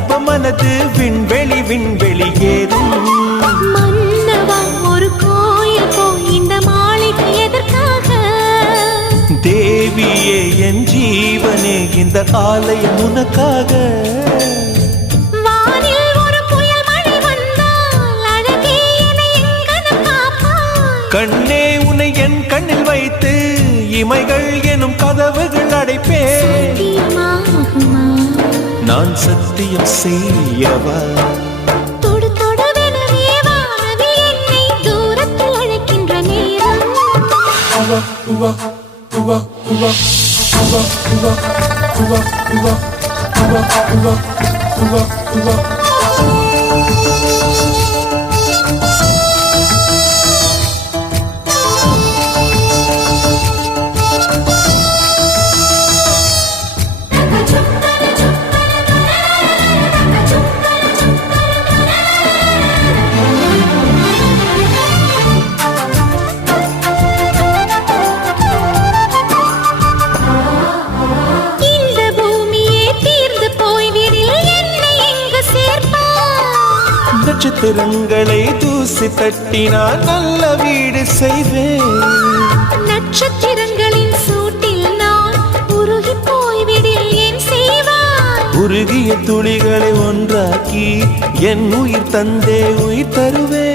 வாலிப மனது விண்வெளி விண்வெளி ஏறும். மன்னவா ஒரு கோயில் போய் இந்த மாளிகை எதற்காக? தேவியே என் ஜீவனே இந்த ஆலயம் உனக்காக. வானில் ஒரு புயல் மழை வந்தால் அழகே என்னை எங்கனம் காப்பாய். கண்ணே உன்னை என் கண்ணில் வைத்து இமைகள் எனும் கதவுகள் அடைப்பேன். சத்தியமாகுமா? நான் சத்தியம் செய்யவா? தொடு தொடுவெனவே வானவில் என்னை தூரத்தில் அழைக்கின்ற நேரம். இந்த பூமியே தீர்ந்து போய்விடில் என்னை எங்கு சேர்ப்பாய்? நட்சத்திரங்களை தூசி தட்டினால் நல்ல வீடு செய்வேன். நட்சத்திரங்களின் சூட்டில் நான் உருகி போய்விடில் என் செய்வாய்? உருகிய துளிகளை ஒன்றாக்கி என் உயிர் தந்தே உயிர் தருவேன்.